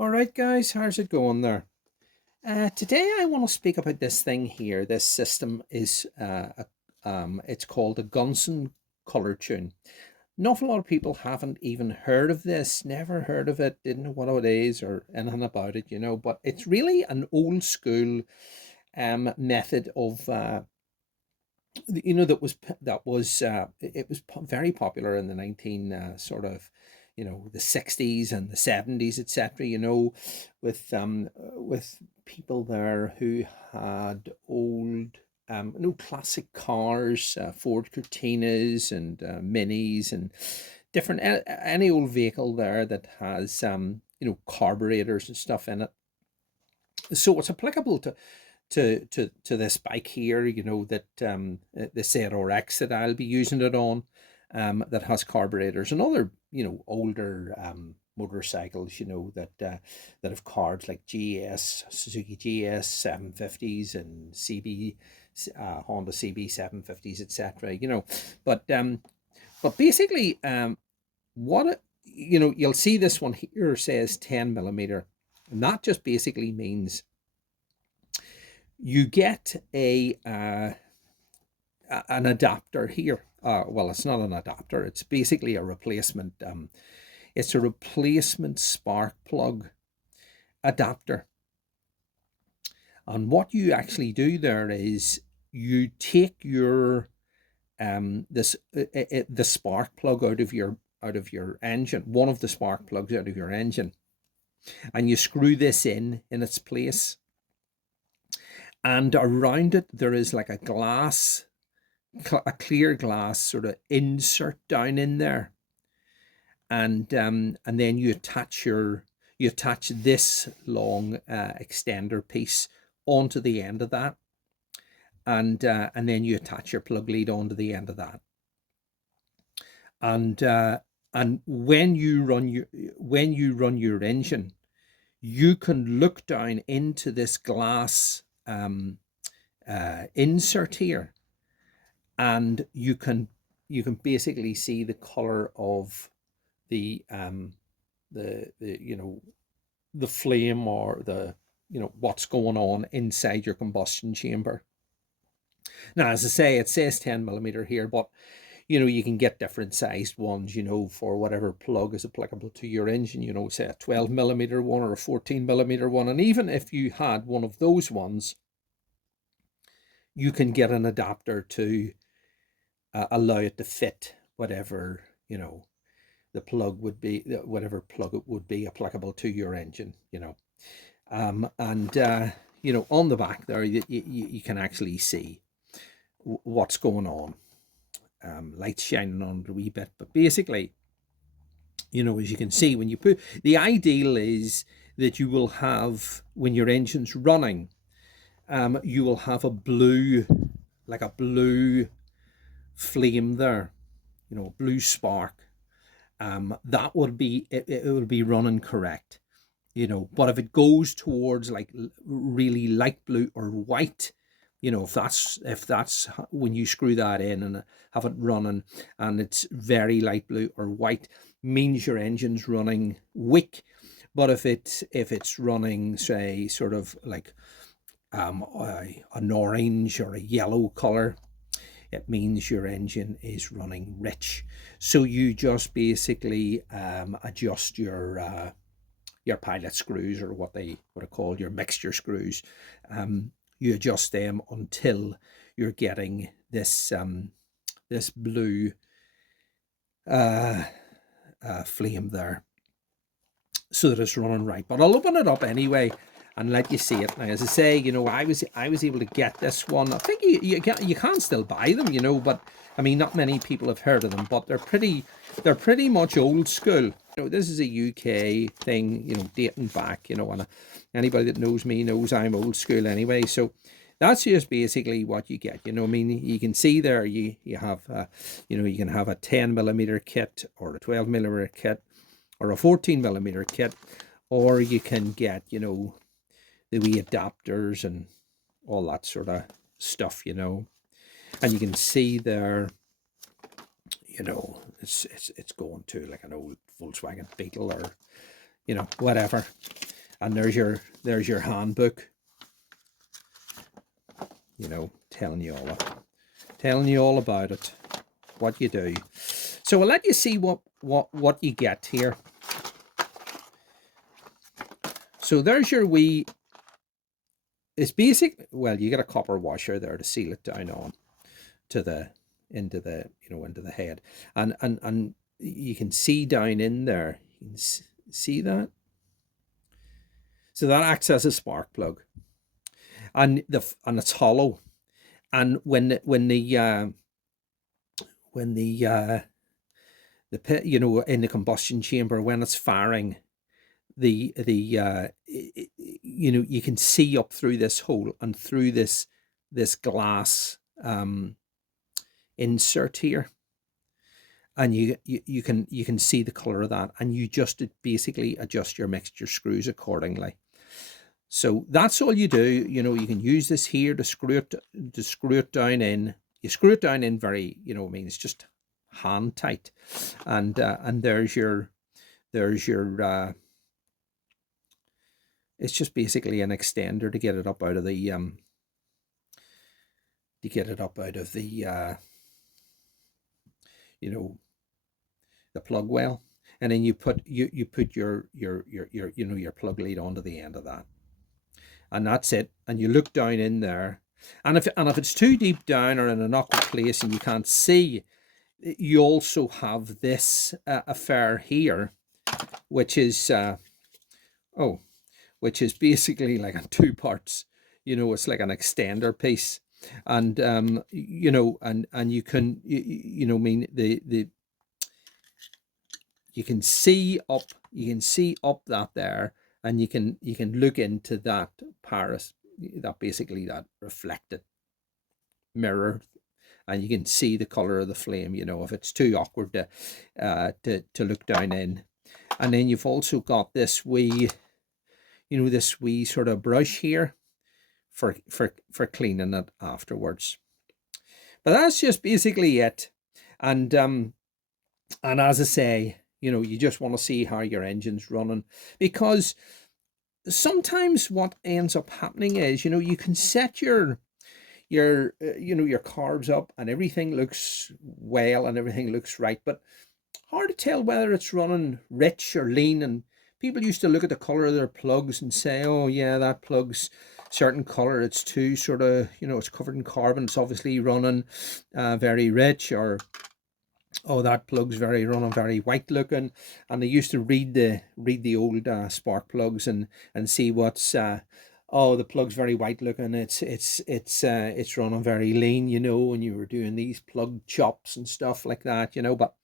All right, guys, how's it going there? Today I want to speak about this thing here. This system is it's called a Gunson ColorTune. An awful lot of people haven't even heard of this, never heard of it, didn't know what it is or anything about it, but it's really an old school method of it was very popular in the 19 the 60s and the 70s, etc., with people there who had old classic cars, Ford Cortinas and Minis and different any old vehicle there that has carburetors and stuff in it. So it's applicable to this bike here, that the ZRX that I'll be using it on, that has carburetors, and other older motorcycles, that have carbs like Suzuki GS 750s and CB Honda CB 750s, etc. But basically, you'll see this one here says 10 millimeter, and that just basically means you get an adapter here. Well, it's not an adapter. It's basically a replacement. It's a replacement spark plug adapter. And what you actually do there is you take your the spark plug out of your engine, one of the spark plugs out of your engine, and you screw this in its place. And around it there is like a clear glass sort of insert down in there, and then you attach this long extender piece onto the end of that, and then you attach your plug lead onto the end of that, and when you run your engine, you can look down into this glass insert here, and you can basically see the color of the flame, or what's going on inside your combustion chamber. Now, as I say, it says 10 millimeter here, but you can get different sized ones, for whatever plug is applicable to your engine, say a 12 millimeter one or a 14 millimeter one. And even if you had one of those ones, you can get an adapter to allow it to fit whatever, the plug would be, whatever plug it would be applicable to your engine, on the back there, you can actually see what's going on. Lights shining on it a wee bit, but basically, as you can see, when you put, the ideal is that you will have, when your engine's running, you will have a blue flame there, blue spark. That would be, it would be running correct, but if it goes towards like really light blue or white, if that's when you screw that in and have it running and it's very light blue or white, means your engine's running weak. But if it's running, say, sort of like an orange or a yellow color, it means your engine is running rich. So you just basically adjust your pilot screws, or what are called your mixture screws. You adjust them until you're getting this this blue flame there, so that it's running right. But I'll open it up anyway and let you see it. Now, as I say, I was able to get this one. I think you can still buy them, but I mean, not many people have heard of them, but they're pretty much old school. This is a UK thing, dating back, and anybody that knows me knows I'm old school anyway. So that's just basically what you get. I mean, you can see there, you have, you can have a 10 millimeter kit, or a 12 millimeter kit, or a 14 millimeter kit, or you can get, the wee adapters and all that sort of stuff, and you can see there, it's going to like an old Volkswagen Beetle, or whatever. And there's your handbook, you know, telling you all about it, what you do. So I'll let you see what you get here. So there's your wee, it's basic, well, you get a copper washer there to seal it down on to the, into the, you know, into the head. And you can see down in there, you can see that? So that acts as a spark plug. And it's hollow. And when the you know, in the combustion chamber, when it's firing, you know, you can see up through this hole and through this glass insert here, and you can see the color of that, and you just basically adjust your mixture screws accordingly. So that's all you do. You know, you can use this here to screw it down in. You screw it down in very, you know, I mean, it's just hand tight, and there's your it's just basically an extender to get it up out of the you know, the plug well, and then you put your you know, your plug lead onto the end of that, and that's it. And you look down in there, and if it's too deep down or in an awkward place and you can't see, you also have this affair here, which is which is basically like in two parts. You know, it's like an extender piece, and you know, and you can you know, I mean, you can see up that there, and you can look into that basically that reflected mirror, and you can see the color of the flame, you know, if it's too awkward to look down in. And then you've also got this wee, you know, this wee sort of brush here for cleaning it afterwards. But that's just basically it. And as I say, you know, you just want to see how your engine's running, because sometimes what ends up happening is, you know, you can set your you know, your carbs up and everything looks well and everything looks right, but hard to tell whether it's running rich or lean. And people used to look at the color of their plugs and say, oh yeah, that plug's certain color, it's too sort of, you know, it's covered in carbon, it's obviously running very rich, or oh, that plug's running very white looking. And they used to read the old spark plugs and see what's oh, the plug's very white looking, it's running very lean, you know, when you were doing these plug chops and stuff like that, you know. But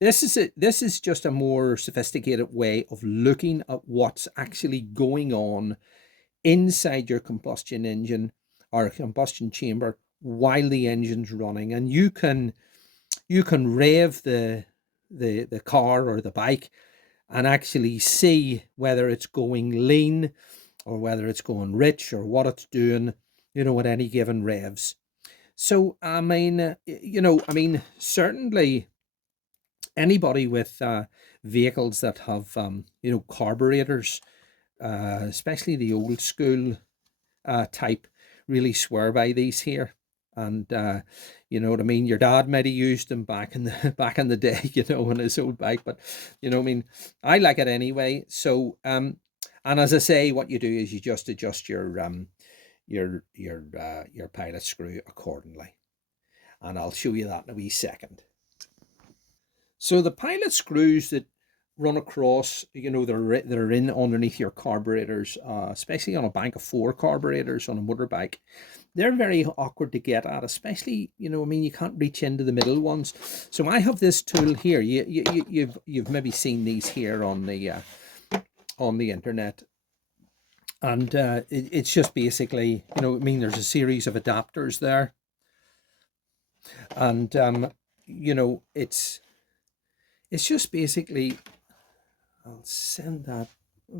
this is just a more sophisticated way of looking at what's actually going on inside your combustion engine or combustion chamber while the engine's running. And you can rev the car or the bike and actually see whether it's going lean or whether it's going rich or what it's doing, you know, at any given revs. So I mean, you know, I mean, certainly anybody with vehicles that have you know, carburetors, especially the old school type, really swear by these here. And you know what I mean, your dad might have used them back in the day, you know, on his old bike. But you know, I mean, I like it anyway. So and as I say, what you do is you just adjust your pilot screw accordingly, and I'll show you that in a wee second. So the pilot screws that run across, you know, they're in underneath your carburetors, especially on a bank of 4 carburetors on a motorbike. They're very awkward to get at, especially, you know, I mean, you can't reach into the middle ones. So I have this tool here. You've maybe seen these here on the internet, and it's just basically, you know, I mean, there's a series of adapters there, and you know, it's just basically, I'll send that,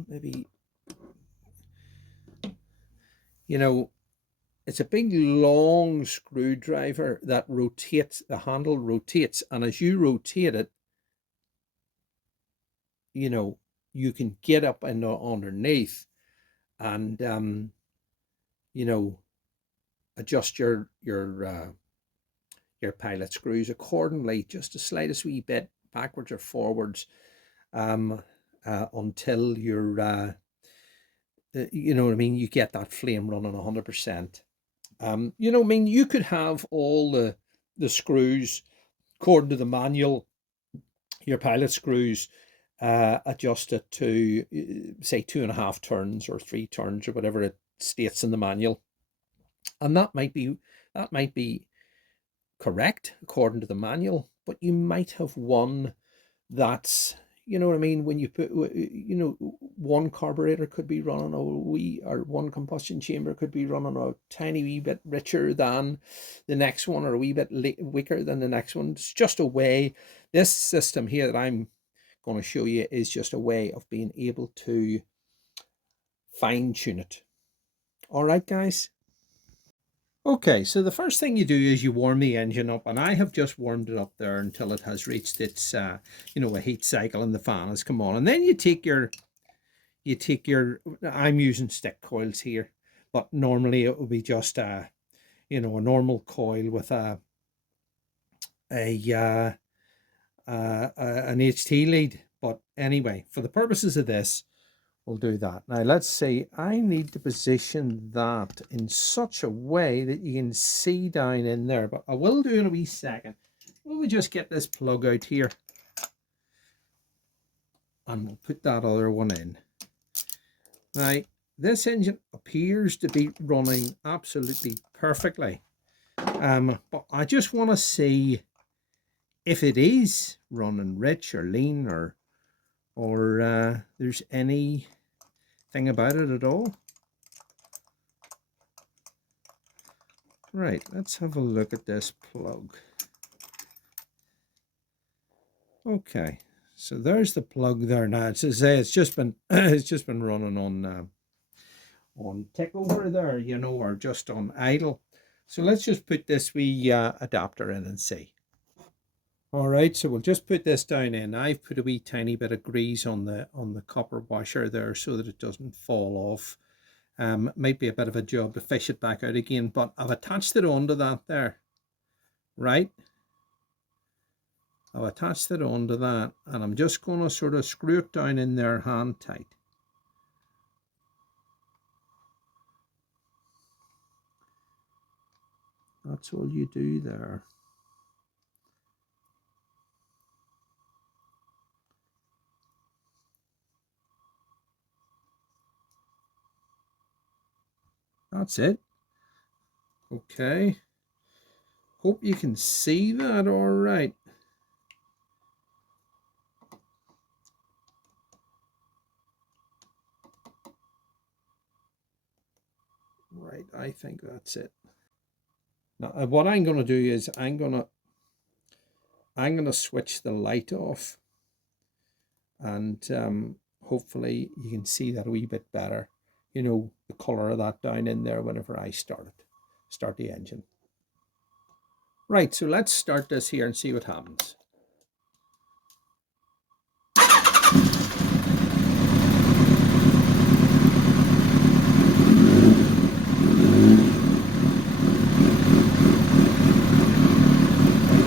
maybe, you know, it's a big long screwdriver that rotates, the handle rotates, and as you rotate it, you know, you can get up and underneath and you know, adjust your pilot screws accordingly, just the slightest wee bit backwards or forwards, until you're you know what I mean, you get that flame running 100%. You know, I mean, you could have all the screws according to the manual, your pilot screws, adjusted to say 2.5 turns or 3 turns or whatever it states in the manual, and that might be correct according to the manual, but you might have one that's, you know what I mean, when you put, you know, one carburetor could be running a wee, or one combustion chamber could be running a tiny wee bit richer than the next one, or a wee bit weaker than the next one. It's just a way, this system here that I'm going to show you is just a way of being able to fine tune it. All right, guys. Okay, so the first thing you do is you warm the engine up, and I have just warmed it up there until it has reached its, you know, a heat cycle and the fan has come on. And then you take your, I'm using stick coils here, but normally it will be just a, you know, a normal coil with an HT lead. But anyway, for the purposes of this, we'll do that. Now let's see, I need to position that in such a way that you can see down in there, but I will do in a wee second. We'll just get this plug out here and we'll put that other one in. Now this engine appears to be running absolutely perfectly, but I just want to see if it is running rich or lean, or there's any thing about it at all. Right, let's have a look at this plug. Okay, so there's the plug there. Now it's just been running on tick over there, you know, or just on idle. So let's just put this wee adapter in and see. All right, so we'll just put this down in. I've put a wee tiny bit of grease on the copper washer there so that it doesn't fall off. Might be a bit of a job to fish it back out again, but I've attached it onto that there. Right, I've attached it onto that, and I'm just going to sort of screw it down in there hand tight. That's all you do there. That's it. Okay. Hope you can see that all right. Right, I think that's it. Now, what I'm going to do is I'm going to switch the light off, and hopefully you can see that a wee bit better. You know, the color of that down in there whenever I start the engine. Right, so let's start this here and see what happens.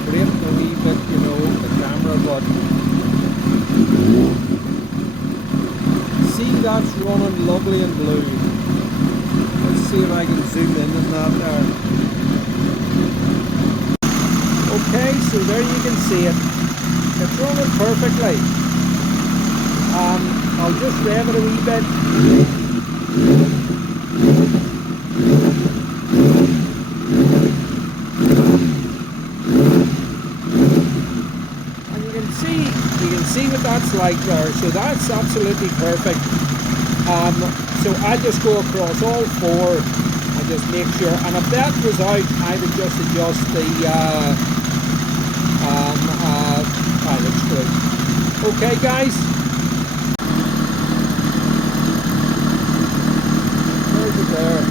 Break a wee bit, you know, the camera, but see, that's running lovely and blue. Let's see if I can zoom in on that there. Okay, so there you can see it. It's running perfectly. I'll just rev it a wee bit. And you can see what that's like there. So that's absolutely perfect. So I just go across all four and just make sure, and if that was out, I would just adjust the pilot screw. Okay, guys. There's it there.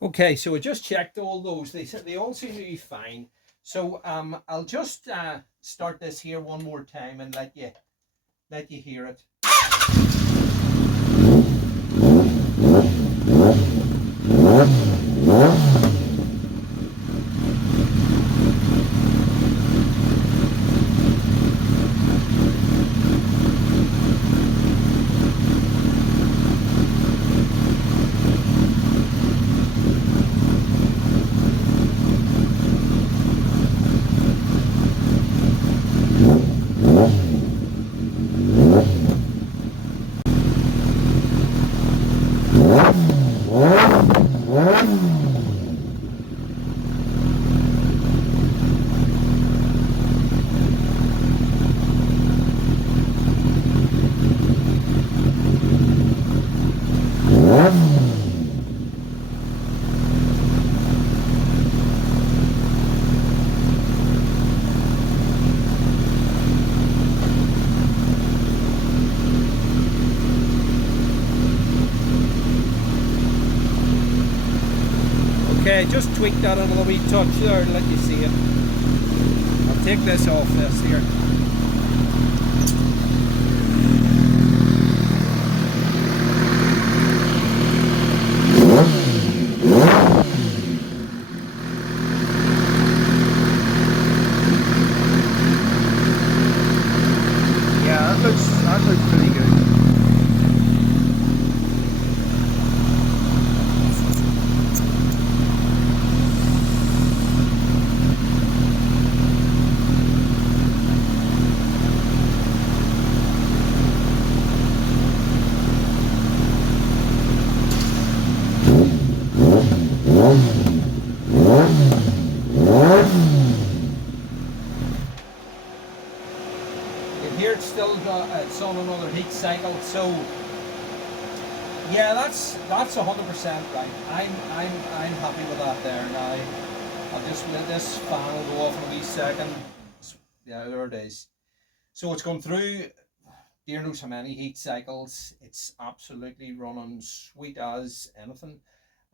Okay, so I just checked all those. They all seem to be fine. So I'll just start this here one more time and let you hear it. Okay, just tweak that a little wee touch there and let you see it. I'll take this off this here. Yeah, that looks pretty good. Here it's still it's on another heat cycle, so yeah, that's 100% right. I'm happy with that there. Now I'll just let this fan will go off in a wee second. Yeah, there it is. So it's gone through dear knows how many heat cycles. It's absolutely running sweet as anything.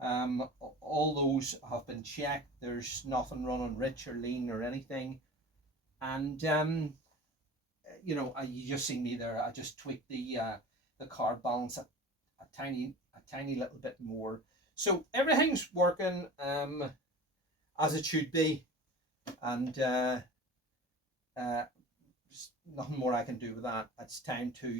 All those have been checked. There's nothing running rich or lean or anything, and you know, you just see me there. I just tweaked the carb balance a tiny little bit more. So everything's working as it should be, and there's nothing more I can do with that. It's time to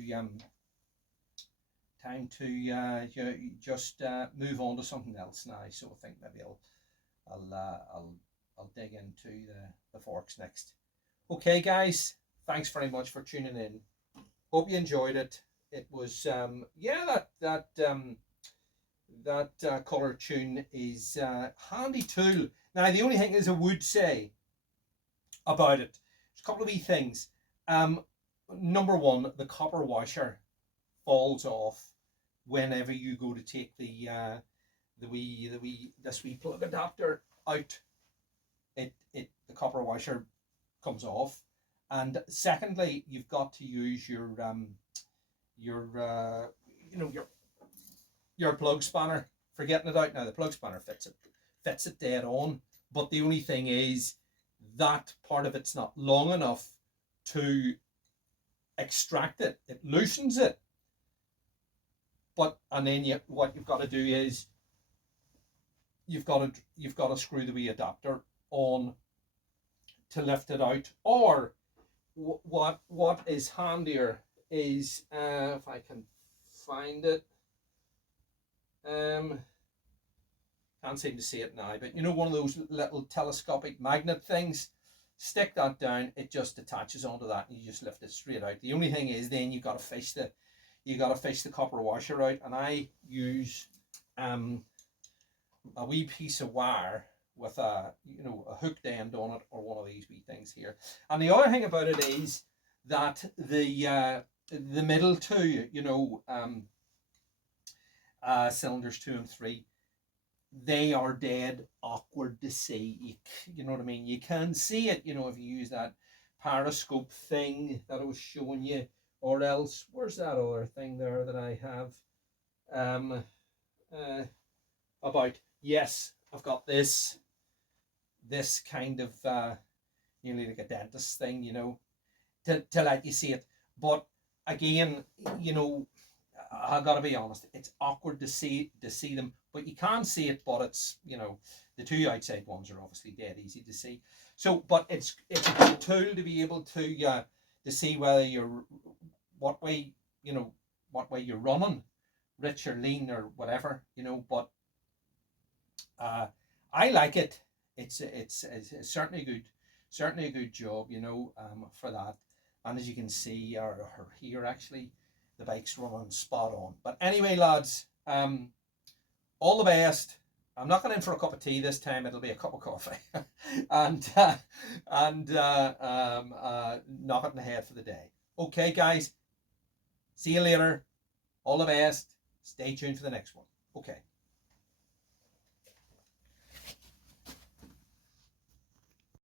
just move on to something else now. So I think maybe I'll dig into the forks next. Okay, guys. Thanks very much for tuning in. Hope you enjoyed it. It was yeah, that ColorTune is a handy tool. Now the only thing is I would say about it, there's a couple of wee things. Number one, the copper washer falls off whenever you go to take this wee plug adapter out. The copper washer comes off. And secondly, you've got to use your plug spanner for getting it out. Now the plug spanner fits it dead on, but the only thing is that part of it's not long enough to extract it. It loosens it, and then what you've got to do is you've got to screw the wee adapter on to lift it out. Or what is handier is if I can find it, can't seem to see it now, but you know, one of those little telescopic magnet things, stick that down, it just attaches onto that and you just lift it straight out. The only thing is then you got to fish the copper washer out, and I use a wee piece of wire with a hooked end on it, or one of these wee things here. And the other thing about it is that the middle two, cylinders 2 and 3, they are dead awkward to see. You know what I mean? You can see it, you know, if you use that periscope thing that I was showing you, or else, where's that other thing there that I have? About, yes, I've got this kind of, nearly like a dentist thing, you know, to let you see it. But again, you know, I gotta be honest, it's awkward to see them, but you can see it. But it's, you know, the two outside ones are obviously dead easy to see. So, but it's a good tool to be able to see whether you're what way, you know, what way you're running, rich or lean or whatever, you know. But I like it. It's certainly a good job, you know, for that. And as you can see, or here actually, the bike's running spot on. But anyway, lads, all the best. I'm not going in for a cup of tea this time. It'll be a cup of coffee, and knock it in the head for the day. Okay, guys. See you later. All the best. Stay tuned for the next one. Okay.